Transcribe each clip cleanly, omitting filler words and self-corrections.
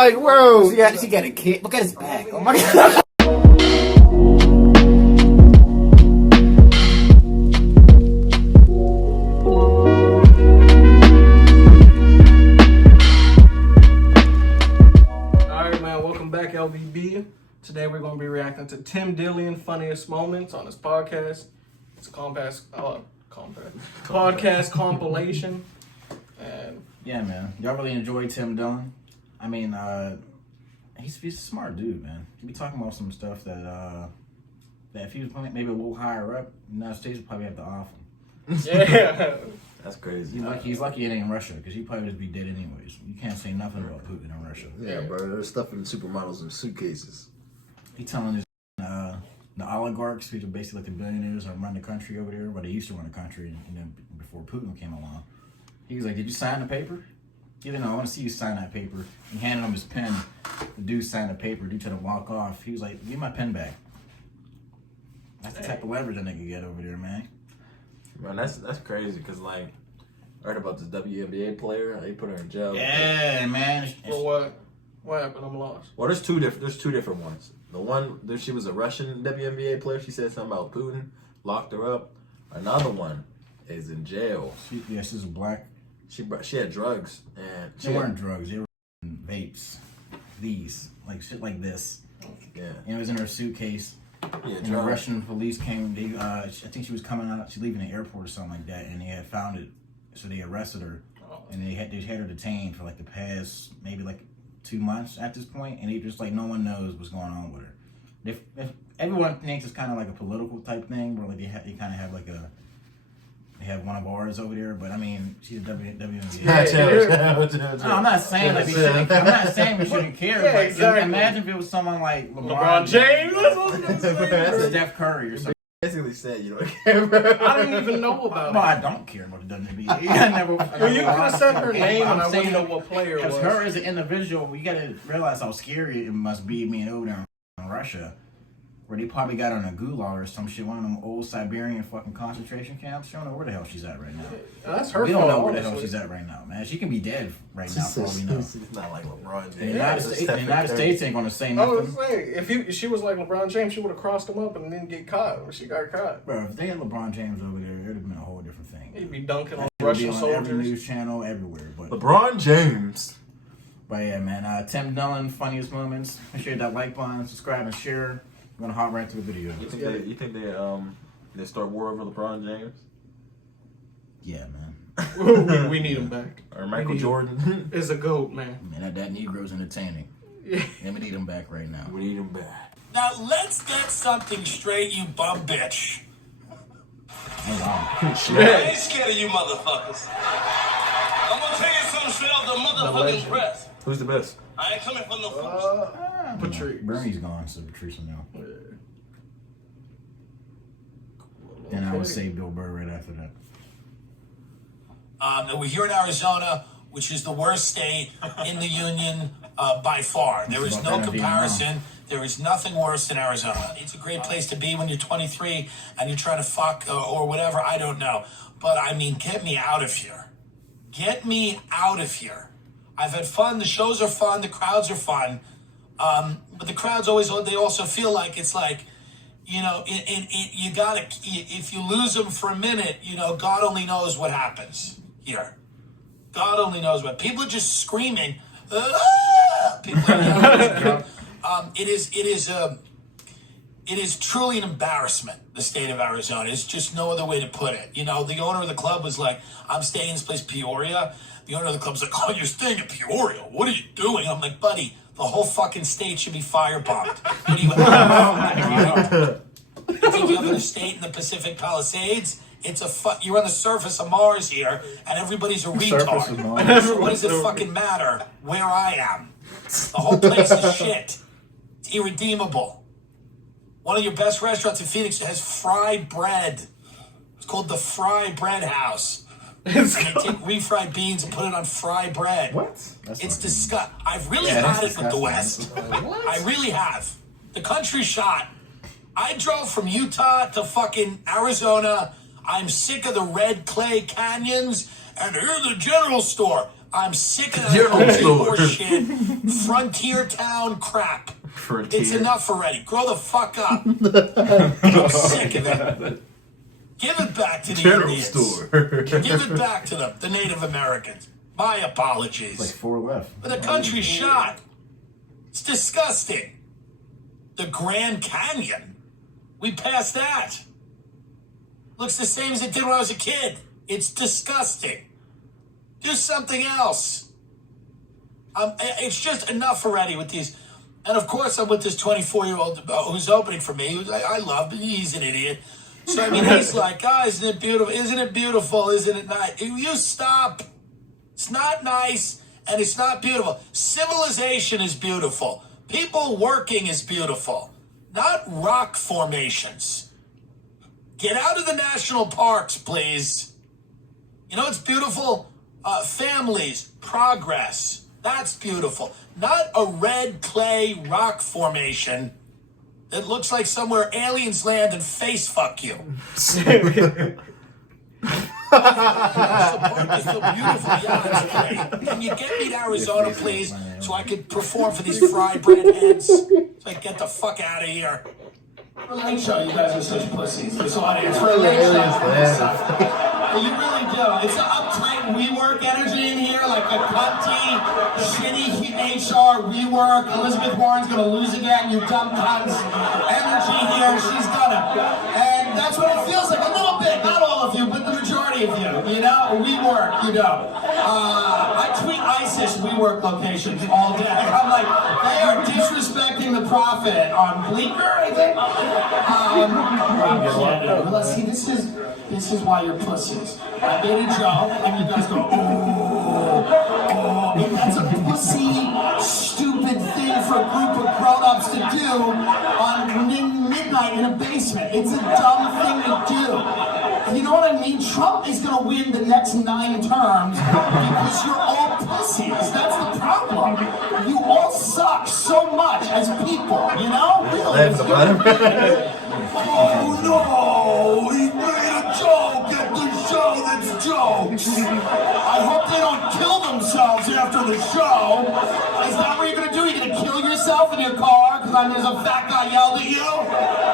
like, bro, yeah, she got a kid. Look at his back. Oh my god. Alright, man, welcome back, LVB. Today we're going to be reacting to Tim Dillon funniest moments on his podcast. It's a podcast compilation. And yeah, man, y'all really enjoy Tim Dillon. I mean, he's a smart dude, man. He be talking about some stuff that if he was maybe a little higher up, the United States would probably have to off him. yeah. That's crazy. He's lucky it ain't Russia, because he probably would be dead anyways. You can't say nothing about Putin in Russia. Yeah, bro. There's stuff in supermodels in suitcases. He telling his the oligarchs, who are basically like the billionaires that run the country over there, but they used to run the country, before Putin came along. He was like, "Did you sign the paper?" He didn't know. I want to see you sign that paper. He handed him his pen. The dude signed the paper. The dude tried to walk off. He was like, "Give me my pen back." That's the type of leverage that nigga get over there, man. Man, that's crazy, because, like, I heard about this WNBA player. They put her in jail. Yeah, man. For what? What happened? I'm lost. Well, there's two different ones. The one, she was a Russian WNBA player. She said something about Putin, locked her up. Another one is in jail. She's a black. She had drugs, and They weren't drugs. They were vapes. These, like shit like this. Yeah. And it was in her suitcase. Yeah, and the Russian police came. They, I think she was coming out. She leaving the airport or something like that, and they had found it. So they arrested her, and they had her detained for like the past maybe like 2 months at this point, and they just like no one knows what's going on with her. If everyone thinks it's kind of like a political type thing, where like they kind of have like they have one of ours over there, but I mean she's a WNBA. No, I'm not saying like I'm not saying we shouldn't care. Yeah, but exactly. Imagine if it was someone like LeBron James. or Steph Curry or something. Basically said you don't care. I don't even know about Well, it. I don't care about the WNBA. I never. Well, you could have said her name, and I I'm wouldn't know saying what player it as was. her as an individual, you gotta realize how scary it must be being over there in Russia, where they probably got her in a gulag or some shit, one of them old Siberian fucking concentration camps. She don't know where the hell she's at right now. That's her We fault. don't know where the hell honestly. she's at right now, man. She can be dead right now for all we know. It's not like LeBron The James. United States ain't gonna say I was nothing. saying, if she was like LeBron James, she would have crossed him up and didn't get caught. But she got caught. Bro, if they had LeBron James over there, it would have been a whole different thing. He'd be dunking on It would Russian be on every soldiers. news channel, everywhere. But LeBron James. yeah, man. Tim Dillon, funniest moments. Make sure you hit that like button, subscribe, and share. I'm gonna hop right to the video. You think they start war over LeBron James Yeah, man. we need him back. or Michael Jordan? Is a goat, man. Man, that Negro's entertaining. Yeah. And we need him back right now. We need him back. Now let's get something straight, you bum bitch. Oh, wow. I ain't scared of you motherfuckers. I'm gonna tell you something straight off the motherfucking press. Who's the best? I ain't coming from the fools. Patrice. Bernie's gone, so Patrice will know. And I would say Bill Burr right after that. We're here in Arizona, which is the worst state in the union by far. There is no comparison. There is nothing worse than Arizona. It's a great place to be when you're 23 and you're trying to fuck or whatever. I don't know. But I mean, get me out of here. Get me out of here. I've had fun. The shows are fun. The crowds are fun. But the crowds they also feel like it's like, you know, you gotta, if you lose them for a minute, you know, God only knows what happens here. God only knows what. People are just screaming. People are yelling. It is truly an embarrassment, the state of Arizona. It's just no other way to put it. You know, the owner of the club was like, I'm staying in this place, Peoria. The owner of the club's like, oh, you're staying in Peoria. What are you doing? I'm like, buddy, the whole fucking state should be firebombed. What do you You think you have an estate in the Pacific Palisades? You're on the surface of Mars here, and everybody's a retard. So what does it fucking matter where I am? The whole place is shit. It's irredeemable. One of your best restaurants in Phoenix has fried bread. It's called the Fry Bread House. They take refried beans and put it on fried bread. What? It's disgusting. I've really had it with the West. I really have. The country's shot. I drove from Utah to fucking Arizona. I'm sick of the red clay canyons. And here's the general store. I'm sick of that General store. horseshit, frontier town crap. Frontier. It's enough already. Grow the fuck up. I'm sick of it. Give it back to the General Indians. store. Give it back to them, the Native Americans. My apologies. Like 4 left. But the country's shot. It's disgusting. The Grand Canyon. We passed that. Looks the same as it did when I was a kid. It's disgusting. Do something else. It's just enough already with these. And of course, I'm with this 24-year-old who's opening for me. Who I love, but he's an idiot. So, I mean, he's like, oh, isn't it beautiful? Isn't it beautiful? Isn't it nice? You stop. It's not nice, and it's not beautiful. Civilization is beautiful. People working is beautiful. Not rock formations. Get out of the national parks, please. You know what's beautiful? Families, progress. That's beautiful. Not a red clay rock formation that looks like somewhere aliens land and face fuck you. The park is so beautiful. Yeah, it's great. Can you get me to Arizona, please, so I could perform for these fry bread heads? So I can get the fuck out of here. For a late show, you guys are such pussies. This audience. For a late show, you really do. It's an uptight WeWork energy in here, like a cunty, shitty HR WeWork. Elizabeth Warren's gonna lose again, you dumb cunts. Energy here, she's gonna. And that's what it feels like, a little bit. Not all of you, but the majority of you. You know, WeWork, you know. I tweet ISIS WeWork locations all day. I'm like, they are disrespecting the prophet on Bleecker, I think. Let's see, this is why you're pussies. I made a joke, and you guys go, oh. And that's a pussy, stupid thing for a group of grown-ups to do on midnight in a basement. It's a dumb thing to do. You know what I mean? Trump is going to win the next 9 terms because you're all pussies. That's the problem. You all suck so much as people, you know? Really. Oh no! He made a joke at the show that's jokes! I hope they don't kill themselves after the show. Is that what you're gonna do? You're gonna kill yourself in your car because there's a fat guy yelled at you?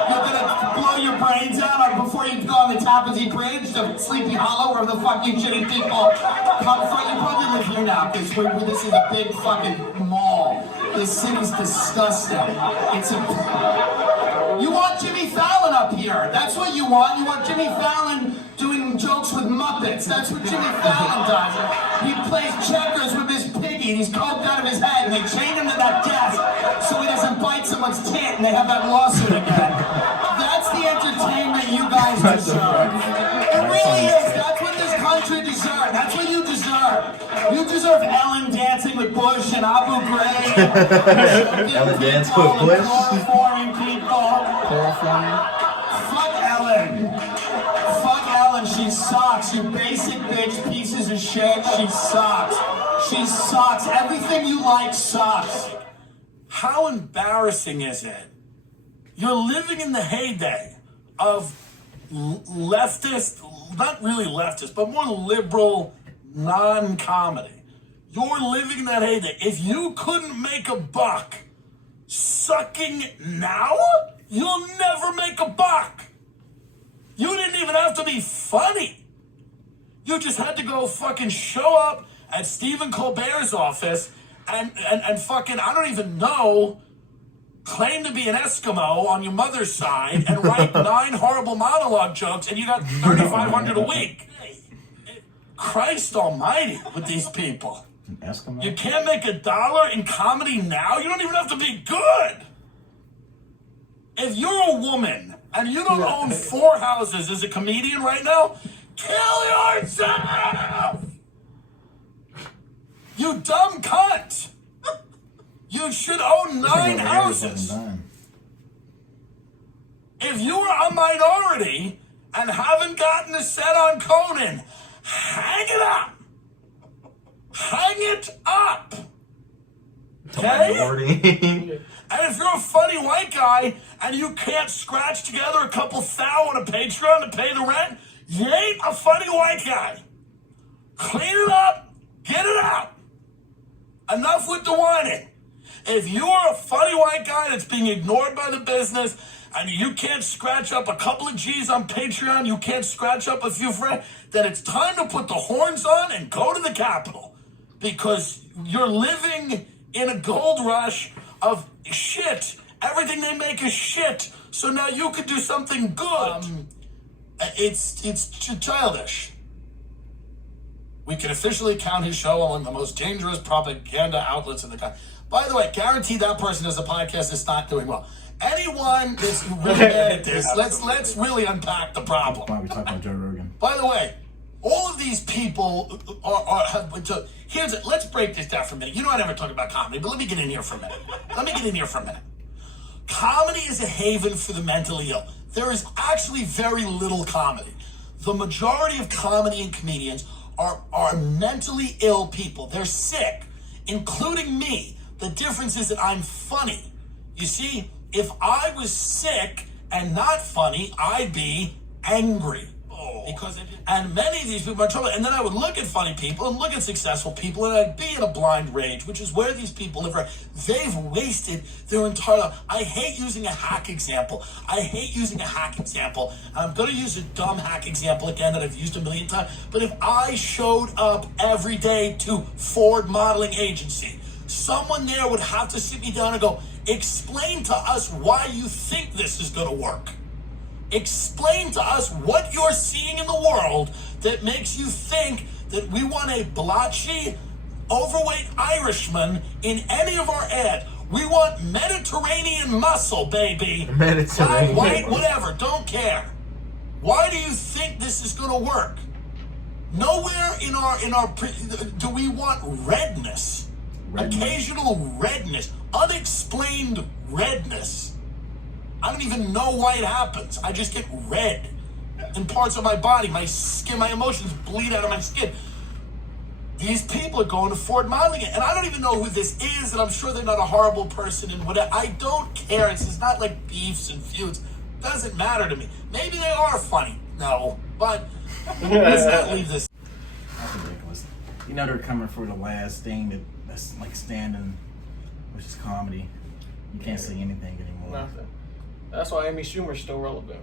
You're gonna blow your brains out before you go on the Tappan Bridge to Sleepy Hollow, where the fuck you shitty people come from? You probably live here now because this is a big fucking mall. This city's disgusting. You want Jimmy Fallon up here. That's what you want. You want Jimmy Fallon doing jokes with Muppets. That's what Jimmy Fallon does. He plays checkers with his piggy and he's coked out of his head and they chain him to that desk so he doesn't bite someone's tit and they have that lawsuit again. That's the entertainment you guys deserve. It really is. That's what this country deserves. That's what you deserve. You deserve Ellen dancing with Bush and Abu Ghraib. Ellen dance with Bush? Chloroforming people. Fuck Ellen. Fuck Ellen. She sucks. You basic bitch pieces of shit. She sucks. She sucks. Everything you like sucks. How embarrassing is it? You're living in the heyday of leftist, not really leftist, but more liberal non-comedy. You're living that heyday. If you couldn't make a buck sucking now, you'll never make a buck. You didn't even have to be funny. You just had to go fucking show up at Stephen Colbert's office and fucking, I don't even know, claim to be an Eskimo on your mother's side and write 9 horrible monologue jokes and you got $3,500 a week. Christ almighty with these people. Eskimo? You can't make $1 in comedy now? You don't even have to be good. If you're a woman and you don't own 4 houses as a comedian right now, kill yourself! You dumb cunt! You should own 9 houses. If you are a minority and haven't gotten a set on Conan, hang it up! Hang it up! Okay? And if you're a funny white guy and you can't scratch together a couple thou on a Patreon to pay the rent, you ain't a funny white guy. Clean it up, Get it out. Enough with the whining. If you're a funny white guy that's being ignored by the business and you can't scratch up a couple of G's on Patreon, you can't scratch up a few friends, then it's time to put the horns on and go to the Capitol. Because you're living in a gold rush of shit. Everything they make is shit. So now you could do something good. It's childish. We can officially count his show among the most dangerous propaganda outlets in the country. By the way, guarantee that person has a podcast that's not doing well. Anyone that's really bad at this, let's really unpack the problem. Why are we talking about Joe Rogan? By the way, all of these people let's break this down for a minute. You know I never talk about comedy, but let me get in here for a minute. Comedy is a haven for the mentally ill. There is actually very little comedy. The majority of comedy and comedians are mentally ill people. They're sick, including me. The difference is that I'm funny. You see, if I was sick and not funny, I'd be angry. And many of these people are in trouble. And then I would look at funny people and look at successful people, and I'd be in a blind rage, which is where these people live. They've wasted their entire life. I hate using a hack example. And I'm going to use a dumb hack example again that I've used a million times. But if I showed up every day to Ford Modeling Agency, someone there would have to sit me down and go, explain to us why you think this is going to work. Explain to us what you're seeing in the world that makes you think that we want a blotchy, overweight Irishman in any of our ads. We want Mediterranean muscle, baby. Mediterranean. Black, white, whatever, don't care. Why do you think this is going to work? Nowhere in our do we want redness. Occasional redness, unexplained redness. I don't even know why it happens. I just get red in parts of my body. My skin, my emotions bleed out of my skin. These people are going to Ford Modeling it, and I don't even know who this is, and I'm sure they're not a horrible person and whatever. I don't care. It's not like beefs and feuds. It doesn't matter to me. Maybe they are funny. No, but let's not leave this. That's ridiculous. You know they're coming for the last thing that's like standing, which is comedy. You can't say anything anymore. Nothing. That's why Amy Schumer's still relevant.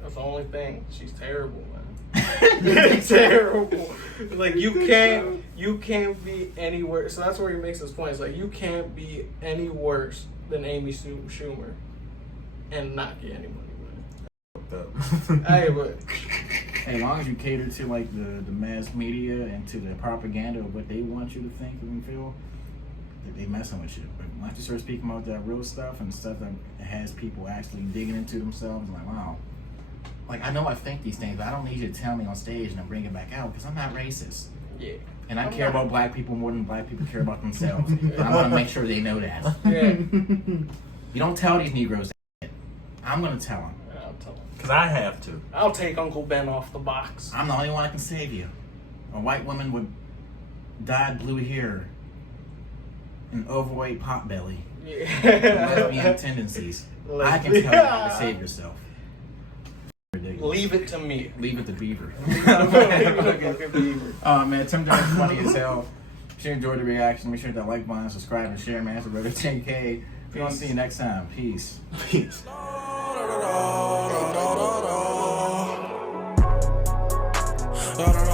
That's the only thing. She's terrible, man. Terrible. Like you can't be any worse. So that's where he makes his point. It's like you can't be any worse than Amy Schumer and not get any money. Hey, but Hey, as long as you cater to like the mass media and to the propaganda of what they want you to think and feel, they messing with you. But once you start speaking about that real stuff and stuff that has people actually digging into themselves, I'm like, wow. Like, I know I think these things, but I don't need you to tell me on stage and then bring it back out because I'm not racist. yeah. And I care about black people more than black people care about themselves. And I want to make sure they know that. Yeah. You don't tell these Negroes that. I'm going to tell them. I'll tell him. Because I have to. I'll take Uncle Ben off the box. I'm the only one that can save you. A white woman with dyed blue hair, an overweight pot belly, lesbian tendencies. I can tell you how to save yourself. Ridiculous. Leave it to me. Leave it to Beaver. Beaver. Man, Tim Dillon's funny as hell. If you enjoyed the reaction, make sure to like button, subscribe, and share, man. It's brother 10K. We're going to see you next time. Peace. Peace. Da, da, da.